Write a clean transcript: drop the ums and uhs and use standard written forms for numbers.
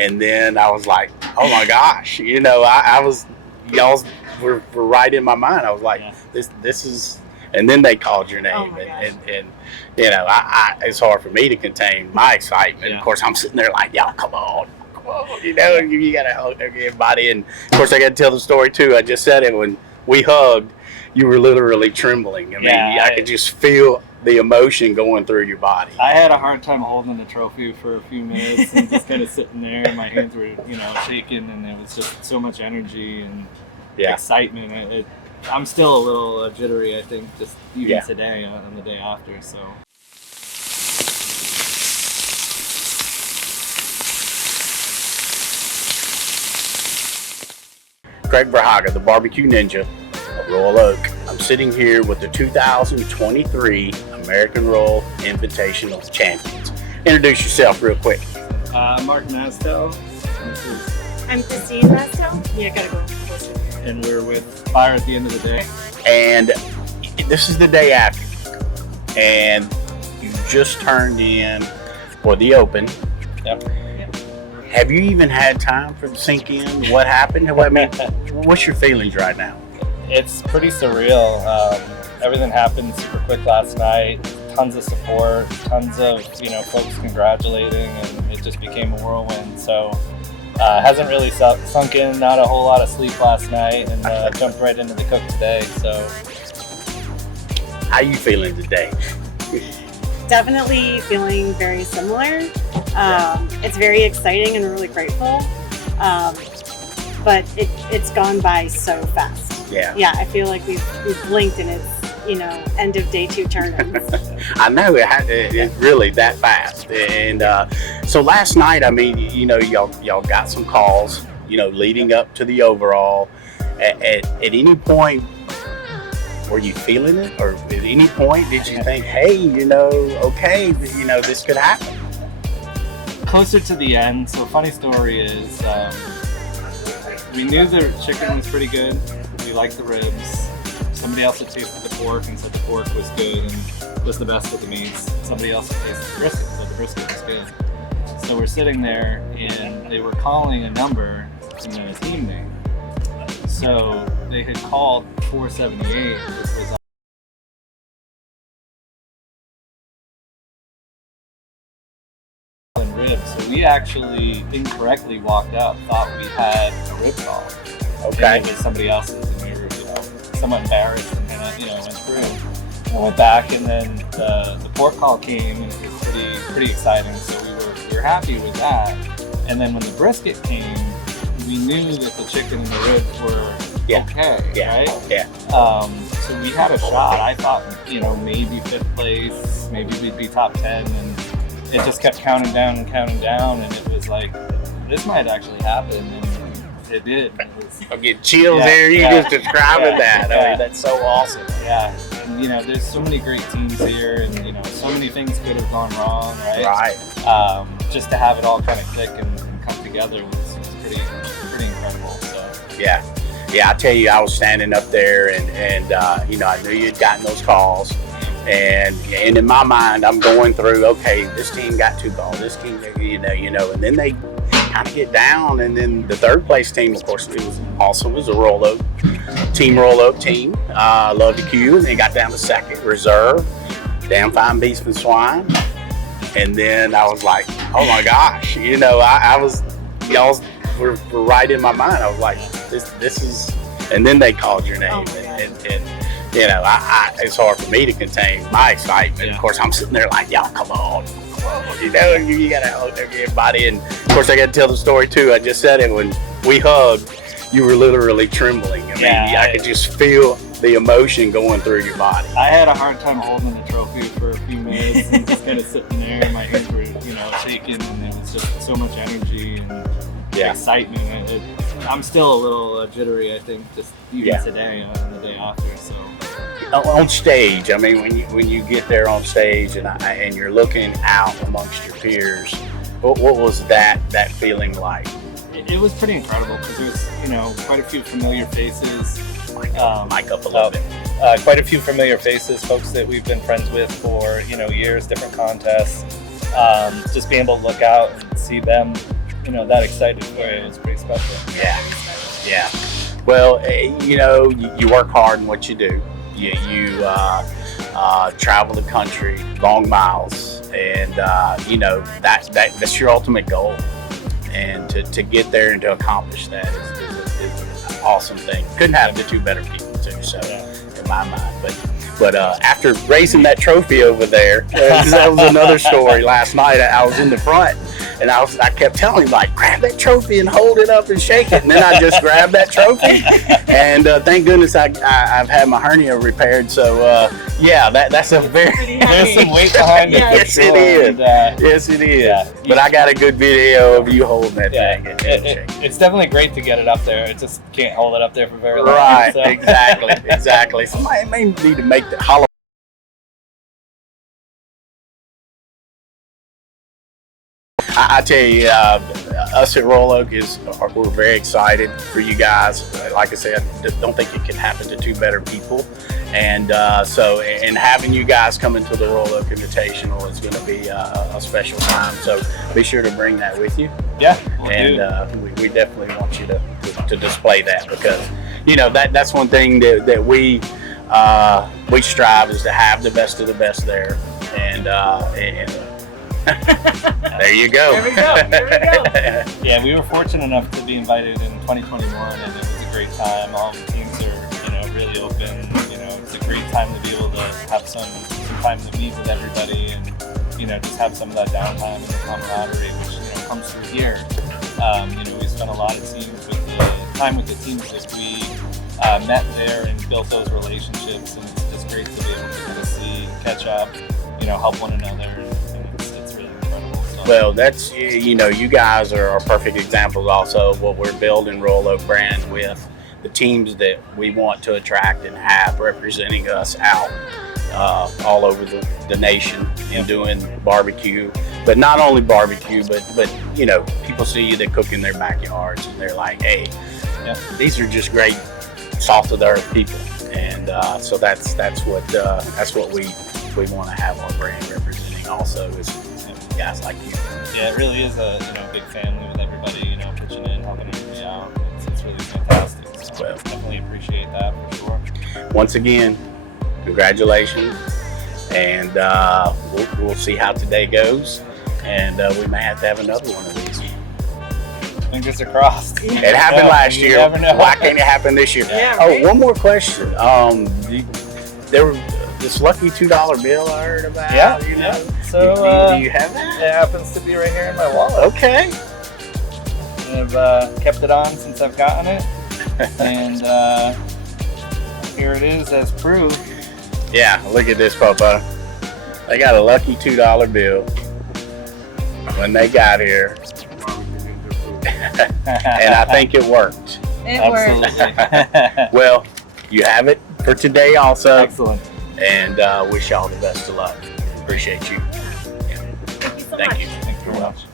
And then I was like, oh my gosh, I was, y'all were right in my mind. I was like, this is, and then they called your name, and it's hard for me to contain my excitement. Of course, I'm sitting there like, y'all, come on, you gotta hug everybody. And of course, I got to tell the story too. I just said it when we hugged, you were literally trembling. I mean, I could just feel the emotion going through your body. I had a hard time holding the trophy for a few minutes and just kind of sitting there, and my hands were, shaking, and it was just so much energy and excitement. I'm still a little jittery, I think, just even today on the day after. So. Craig Brahaga, the Barbecue Ninja of Royal Oak. I'm sitting here with the 2023 American Royal Invitational Champions. Introduce yourself real quick. Mark Mastel. I'm Christine Mastel. Yeah, gotta go closer. And we're with Fire at the end of the day. And this is the day after. And you just turned in for the Open. Yep. Have you even had time for it to sink in what happened? I mean, what's your feelings right now? It's pretty surreal. Everything happened super quick last night. Tons of support, tons of folks congratulating, and it just became a whirlwind. So hasn't really sunk in. Not a whole lot of sleep last night, and jumped right into the cook today. So, how you feeling today? Definitely feeling very similar. It's very exciting and really grateful, but it's gone by so fast. Yeah, I feel like we've blinked and it's end of day 2 turn-ins. I know it really that fast. And so last night, I mean, y'all got some calls, leading up to the overall. At any point, were you feeling it, or at any point did you think, hey, okay, this could happen? Closer to the end. So funny story is, we knew the chicken was pretty good. We liked the ribs. Somebody else had tasted the pork and said the pork was good and was the best of the meats. Somebody else had tasted the brisket and said the brisket was good. So we're sitting there, and they were calling a number and then a team name. So they had called 478, which was on ribs. So we actually incorrectly walked up, thought we had a rib call. Okay. And it was somebody else's, and we were, somewhat embarrassed, and kind of, went through. I went back, and then the pork call came, and it was pretty exciting. So we were happy with that. And then when the brisket came, we knew that the chicken and the ribs were okay, right? Yeah. So we had a shot. I thought, maybe 5th place, maybe we'd be top 10, and it just kept counting down, and it was like, this might actually happen. And it did. I'm getting chills there. You just describing that. I mean, that's so awesome. Yeah. And, there's so many great teams here, and, so many things could have gone wrong, right? Right. Just to have it all kind of click and come together was pretty incredible. So. Yeah. I tell you, I was standing up there, and I knew you'd gotten those calls. And in my mind, I'm going through, okay, this team got 2 calls, this team, and then they kind of get down, and then the 3rd place team, of course, it was awesome. It was a Royal Oak team, love the Q, and they got down to 2nd, reserve, damn fine beef and swine, and then I was like, oh my gosh, I was, y'all were right in my mind. I was like, this is, and then they called your name, and it's hard for me to contain my excitement. Of course, I'm sitting there like, y'all, come on. You gotta hug everybody. And of course, I got to tell the story too. I just said it when we hugged, you were literally trembling. I mean, I could just feel the emotion going through your body. I had a hard time holding the trophy for a few minutes and just kind of sitting there, and my hands were, shaking, and it was just so much energy and excitement. I'm still a little jittery, I think, just even today on the day after. So. On stage, I mean, when you get there on stage and you're looking out amongst your peers, what was that feeling like? It was pretty incredible, because there's quite a few familiar faces. Mic up a little bit. Quite a few familiar faces, folks that we've been friends with for years, different contests. Just being able to look out and see them that excited for it. It was pretty special. Yeah. Well, you work hard in what you do. You travel the country, long miles, and that's your ultimate goal. And to get there and to accomplish that is an awesome thing. Couldn't have the two better people too. So in my mind, but after raising that trophy over there, that was another story. Last night I was in the front. And I kept telling him, like, grab that trophy and hold it up and shake it. And then I just grabbed that trophy. And thank goodness I've had my hernia repaired. So, that's a very... There's some weight behind it. Yes, it is. And, yes, it is. Yeah, but I got a good video of you holding that thing. It's definitely great to get it up there. It just can't hold it up there for very long. Right, so. exactly. Somebody may need to make the hollow. I tell you, us at Royal Oak we're very excited for you guys. Like I said, I don't think it can happen to two better people. And and having you guys come into the Royal Oak Invitational is going to be a special time. So be sure to bring that with you. Yeah, we definitely want you to display that, because that's one thing that we strive is to have the best of the best there. And there you go. There we go. Yeah, we were fortunate enough to be invited in 2021, and it was a great time. All the teams are, really open. It's a great time to be able to have some time to meet with everybody, and just have some of that downtime and the camaraderie, which comes through here. We spent a lot of time with the teams that we met there and built those relationships, and it's just great to be able to kind of see, catch up, help one another. Well, that's, you guys are perfect examples also of what we're building Royal Oak brand with the teams that we want to attract and have representing us out all over the nation and doing barbecue. But not only barbecue, but people see you, they cook in their backyards and they're like, hey, these are just great salt of the earth people. And so that's what we want to have our brand representing also, is guys like you. Yeah, it really is a big family with everybody pitching in, helping everybody out. It's really fantastic. So definitely appreciate that for sure. Once again, congratulations, and we'll see how today goes, and we may have to have another one of these. Fingers are crossed. It happened last year. Never know. Why can't it happen this year? Yeah, right. One more question. There were this lucky $2 bill I heard about. Yeah. So do you have that? It happens to be right here in my wallet. Okay. I've kept it on since I've gotten it, and here it is as proof. Yeah, look at this, Papa. They got a lucky $2 bill when they got here, and I think it worked. It worked. Well, you have it for today also. Excellent. And wish y'all the best of luck. Appreciate you. Thank you so much. Thank you. Thank you very much.